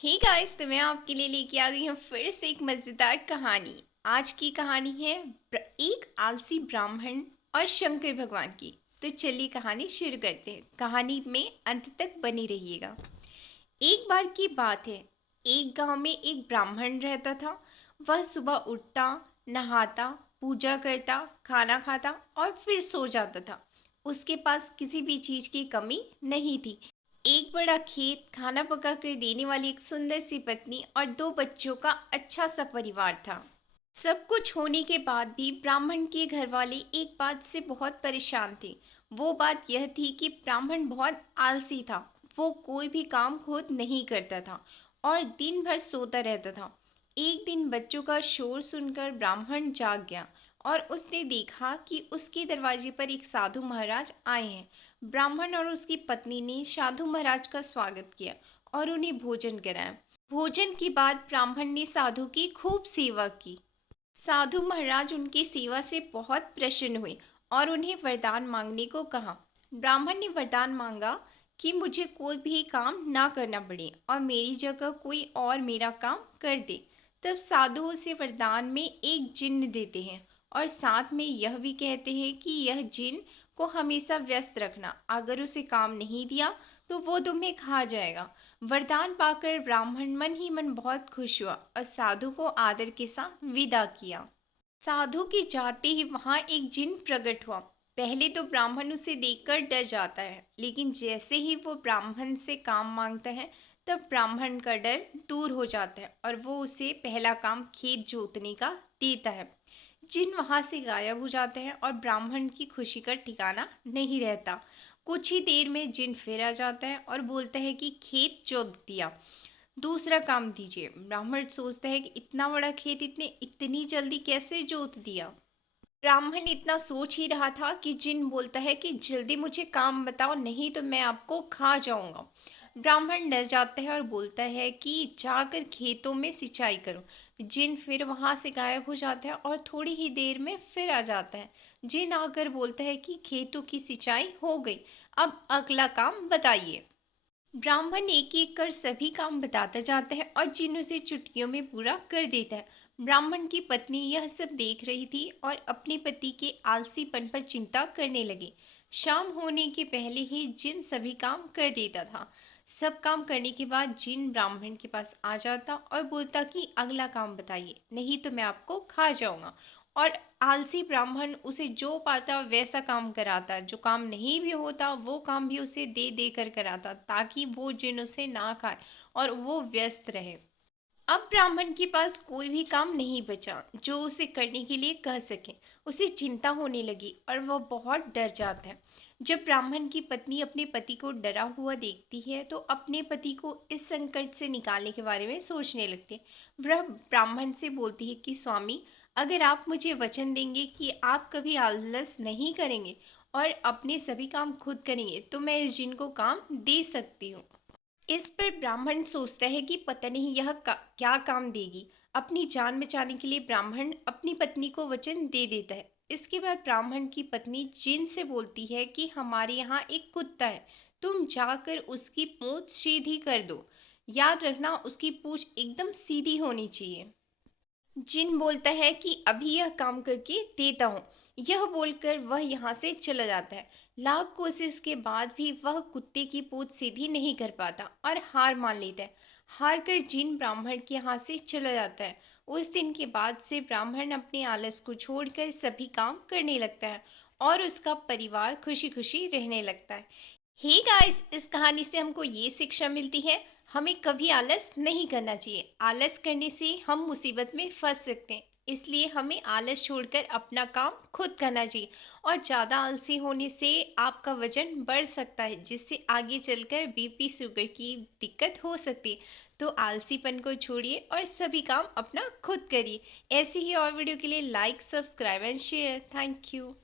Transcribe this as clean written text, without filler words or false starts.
Hey guys, तो मैं आपके लिए लेके आ गई हूँ फिर से एक मज़ेदार कहानी। आज की कहानी है एक आलसी ब्राह्मण और शंकर भगवान की। तो चलिए कहानी शुरू करते हैं। कहानी में अंत तक बनी रहिएगा। एक बार की बात है, एक गांव में एक ब्राह्मण रहता था। वह सुबह उठता, नहाता, पूजा करता, खाना खाता और फिर सो जाता था। उसके पास किसी भी चीज़ की कमी नहीं थी। एक बड़ा खेत, खाना पका कर देने वाली एक सुंदर सी पत्नी और दो बच्चों का अच्छा सा परिवार था। सब कुछ होने के बाद भी ब्राह्मण के घर वाले एक बात से बहुत परेशान थे। वो बात यह थी कि ब्राह्मण बहुत आलसी था। वो कोई भी काम खुद नहीं करता था और दिन भर सोता रहता था। एक दिन बच्चों का शोर सुनकर ब्राह्मण जाग गया और उसने देखा कि उसके दरवाजे पर एक साधु महाराज आए हैं। ब्राह्मण और उसकी पत्नी ने साधु महाराज का स्वागत किया और उन्हें भोजन कराया। भोजन के बाद ब्राह्मण ने साधु की खूब सेवा की। साधु महाराज उनकी सेवा से बहुत प्रसन्न हुए और उन्हें वरदान मांगने को कहा। ब्राह्मण ने वरदान मांगा कि मुझे कोई भी काम ना करना पड़े और मेरी जगह कोई और मेरा काम कर दे। तब साधु उसे वरदान में एक जिन्न देते हैं और साथ में यह भी कहते हैं कि यह जिन्न को हमेशा व्यस्त रखना। अगर उसे काम नहीं दिया तो वो तुम्हें खा जाएगा। वरदान पाकर ब्राह्मण मन ही मन बहुत खुश हुआ और साधु को आदर के साथ विदा किया। साधु के जाते ही वहां एक जिन प्रकट हुआ। पहले तो ब्राह्मण उसे देखकर डर जाता है, लेकिन जैसे ही वो ब्राह्मण से काम मांगता है तब ब्राह्मण का डर दूर हो जाता है और वो उसे पहला काम खेत जोतने का देता है। जिन वहां से गायब हो जाते हैं और ब्राह्मण की खुशी का ठिकाना नहीं रहता। कुछ ही देर में जिन फिर आ जाता है और बोलता है कि खेत जोत दिया, दूसरा काम दीजिए। ब्राह्मण सोचता है कि इतना बड़ा खेत इतनी जल्दी कैसे जोत दिया। ब्राह्मण इतना सोच ही रहा था कि जिन बोलता है कि जल्दी मुझे काम बताओ, नहीं तो मैं आपको खा जाऊंगा। ब्राह्मण डर जाता है और बोलता है कि जाकर खेतों में सिंचाई करो। जिन फिर वहां से गायब हो जाता है और थोड़ी ही देर में फिर आ जाता है। जिन आकर बोलता है कि खेतों की सिंचाई हो गई, अब अगला काम बताइए। ब्राह्मण एक एक कर सभी काम बताता जाता है और जिन उसे चुटकियों में पूरा कर देता है। ब्राह्मण की पत्नी यह सब देख रही थी और अपने पति के आलसीपन पर चिंता करने लगी। शाम होने के पहले ही जिन सभी काम कर देता था। सब काम करने के बाद जिन ब्राह्मण के पास आ जाता और बोलता कि अगला काम बताइए, नहीं तो मैं आपको खा जाऊंगा। और आलसी ब्राह्मण उसे जो पाता वैसा काम कराता, जो काम नहीं भी होता वो काम भी उसे दे दे कर कराता, ताकि वो जिन उसे ना खाए और वो व्यस्त रहे। अब ब्राह्मण के पास कोई भी काम नहीं बचा जो उसे करने के लिए कह सके। उसे चिंता होने लगी और वह बहुत डर जाता है। जब ब्राह्मण की पत्नी अपने पति को डरा हुआ देखती है तो अपने पति को इस संकट से निकालने के बारे में सोचने लगती है। वह ब्राह्मण से बोलती है कि स्वामी, अगर आप मुझे वचन देंगे कि आप कभी आलस नहीं करेंगे और अपने सभी काम खुद करेंगे तो मैं इस जिन को काम दे सकती हूँ। इस पर ब्राह्मण सोचता है कि पता नहीं यह क्या काम देगी। अपनी जान बचाने के लिए ब्राह्मण अपनी पत्नी को वचन दे देता है। इसके बाद ब्राह्मण की पत्नी जिन से बोलती है कि हमारे यहाँ एक कुत्ता है, तुम जाकर उसकी पूंछ सीधी कर दो। याद रखना, उसकी पूंछ एकदम सीधी होनी चाहिए। जिन बोलता है कि अभी यह काम करके देता हूँ। यह बोलकर वह यहाँ से चला जाता है। लाख कोशिश के बाद भी वह कुत्ते की पूंछ सीधी नहीं कर पाता और हार मान लेता है। हार कर जिन ब्राह्मण के यहाँ से चला जाता है। उस दिन के बाद से ब्राह्मण अपने आलस को छोड़कर सभी काम करने लगता है और उसका परिवार खुशी खुशी रहने लगता है। हे गाइस, इस कहानी से हमको ये शिक्षा मिलती है, हमें कभी आलस नहीं करना चाहिए। आलस करने से हम मुसीबत में फंस सकते हैं। इसलिए हमें आलस छोड़कर अपना काम खुद करना चाहिए। और ज़्यादा आलसी होने से आपका वजन बढ़ सकता है, जिससे आगे चलकर बीपी शुगर की दिक्कत हो सकती है। तो आलसीपन को छोड़िए और सभी काम अपना खुद करिए। ऐसी ही और वीडियो के लिए like, subscribe and share. Thank you.